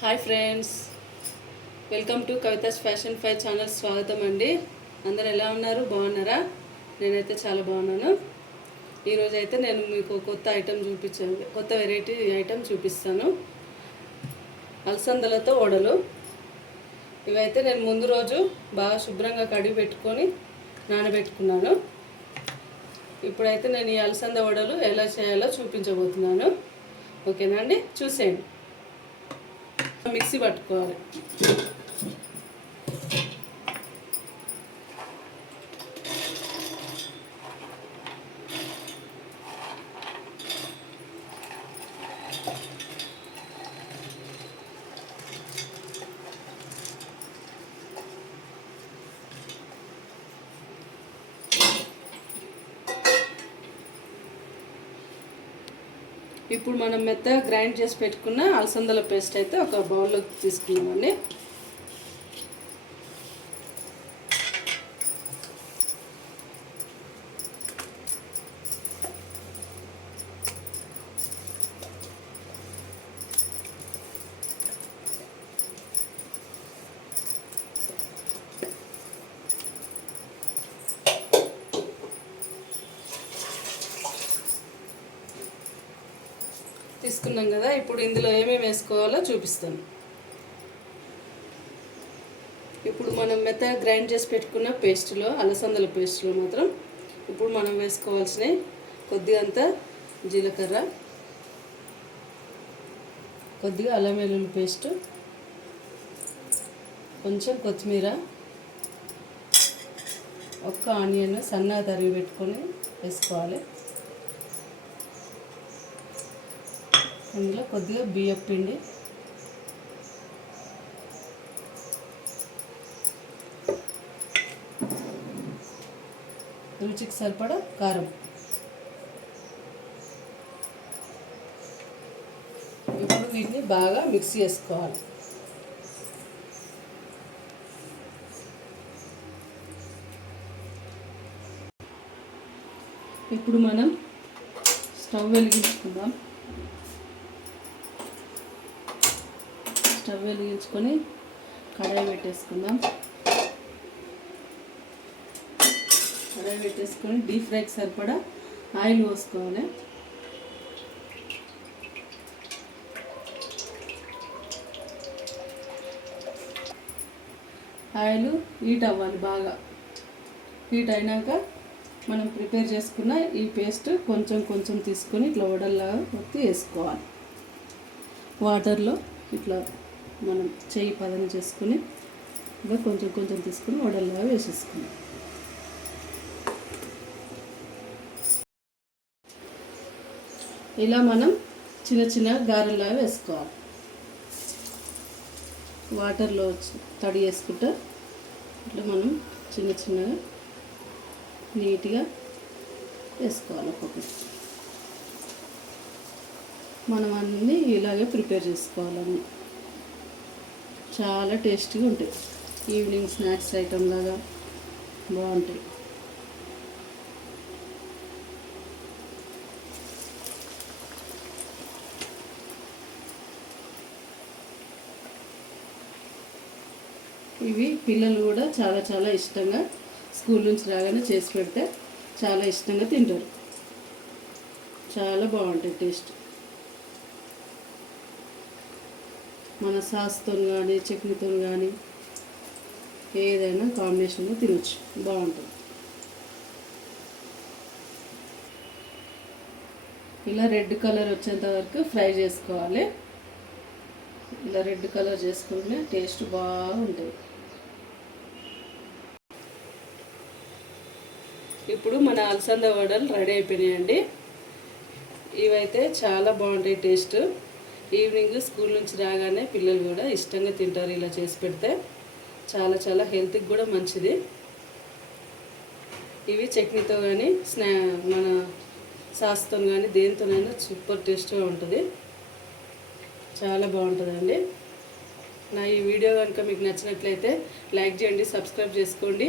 Hi friends, welcome to Kavitha's fashion ఫై channel స్వాగతం అండి. అందరు ఎలా ఉన్నారు? బాగున్నారా? నేనైతే చాలా బాగున్నాను. ఈరోజు అయితే నేను మీకు కొత్త వెరైటీ ఐటెం చూపిస్తాను. అలసందలతో వడలు. ఇవైతే నేను ముందు రోజు బాగా శుభ్రంగా కడిగి పెట్టుకొని నానబెట్టుకున్నాను. ఇప్పుడైతే నేను ఈ అలసంద వడలు ఎలా చేయాలో చూపించబోతున్నాను. ఓకేనా అండి? చూసేయండి. మిక్సీ పట్టుకోవాలి. ఇప్పుడు మనం మెత్తగా గ్రైండ్ చేసి పెట్టుకున్న అలసందల పేస్ట్ అయితే ఒక బౌల్లోకి తీసుకున్నామండి. తీసుకున్నాం కదా, ఇప్పుడు ఇందులో ఏమేమి వేసుకోవాలో చూపిస్తాను. ఇప్పుడు మనం మెత్తగా గ్రైండ్ చేసి పెట్టుకున్న పేస్ట్లో, అలసందల పేస్ట్లో మాత్రం ఇప్పుడు మనం వేసుకోవాల్సినవి కొద్దిగా అంత జీలకర్ర, కొద్దిగా అల్లం వెల్లుల్లి పేస్టు, కొంచెం కొత్తిమీర, ఒక్క ఆనియన్ సన్నగా తరిగి పెట్టుకొని వేసుకోవాలి. ఇందులో కొద్దిగా బియ్యం పిండి, రుచికి సరిపడా కారం. ఇప్పుడు వీటిని బాగా మిక్స్ చేసుకోవాలి. ఇప్పుడు మనం స్టవ్ వెలిగించుకుందాం. స్టవ్ వెలిగించుకొని కడాయి పెట్టేసుకుందాం. కడాయి పెట్టేసుకొని డీప్ ఫ్రైకి సరిపడా ఆయిల్ పోసుకోవాలి. ఆయిల్ హీట్ అవ్వాలి. బాగా హీట్ అయినాక మనం ప్రిపేర్ చేసుకున్న ఈ పేస్ట్ కొంచెం కొంచెం తీసుకొని ఇట్లా వడల్లాగా ఒత్తి వేసుకోవాలి. వాటర్లో ఇట్లా మనం చేయి పదన చేసుకుని ఇంకా కొంచెం కొంచెం తీసుకుని వడల్లాగా వేసేసుకున్నాం. ఇలా మనం చిన్న చిన్న గారెల్లాగా వేసుకోవాలి. వాటర్లో తడి వేసుకుంటా ఇట్లా మనం చిన్న చిన్నగా నీట్గా వేసుకోవాలి. ఒక్కొక్కటి మనం అన్నీ ఇలాగే ప్రిపేర్ చేసుకోవాలన్నీ. చాలా టేస్టీగా ఉంటాయి. ఈవినింగ్ స్నాక్స్ ఐటమ్ లాగా బాగుంటాయి. ఇవి పిల్లలు కూడా చాలా చాలా ఇష్టంగా స్కూల్ నుంచి రాగానే చేసి పెడితే చాలా ఇష్టంగా తింటారు. చాలా బాగుంటాయి టేస్ట్. మన సాస్తో కానీ చట్నీతో కానీ ఏదైనా కాంబినేషన్లో తినొచ్చు, బాగుంటుంది. ఇలా రెడ్ కలర్ వచ్చేంత వరకు ఫ్రై చేసుకోవాలి. ఇలా రెడ్ కలర్ చేసుకుంటే టేస్ట్ బాగుంటుంది. ఇప్పుడు మన అలసంద వడలు రెడీ అయిపోయినాయండి. ఇవైతే చాలా బాగుంటాయి టేస్ట్. ఈవినింగ్ స్కూల్ నుంచి రాగానే పిల్లలు కూడా ఇష్టంగా తింటారు. ఇలా చేసి పెడితే చాలా చాలా హెల్త్కి కూడా మంచిది. ఇవి చట్నీతో కానీ మన సాస్తో కానీ దేనితోనైనా సూపర్ టేస్ట్గా ఉంటుంది. చాలా బాగుంటుందండి. నా ఈ వీడియో కనుక మీకు నచ్చినట్లయితే లైక్ చేయండి, సబ్స్క్రైబ్ చేసుకోండి.